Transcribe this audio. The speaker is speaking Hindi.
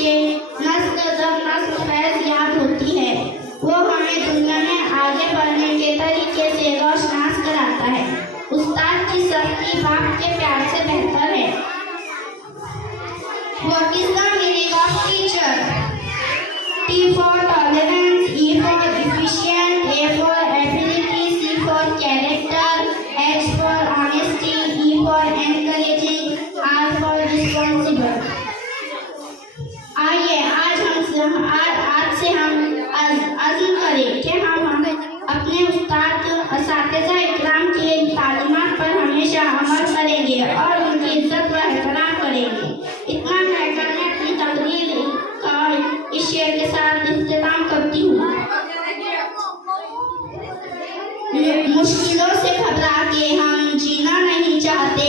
से नस्ल दर नस्ल फैज़ याद होती है। वो हमें दुनिया में आगे बढ़ने के तरीके से रोशनास कराता है। उस्ताद की सख्ती बाप के प्यार से बेहतर है। What is the meaning of teacher? T for tolerance, E for efficient, A for ability, C for character, H for honesty, E for encouraging, R for responsible. आइए आज से हम अज़्म करें कि हम अपने उस्ताद असातिज़ा इकराम की तालीमात पर हमेशा अमल करेंगे और उनकी इज्जत व एहतराम करेंगे। इतना कहकर मैं अपनी तकरीर का इस शेर के साथ इख्तिताम करती हूँ। मुश्किलों से घबरा के हम जीना नहीं चाहते,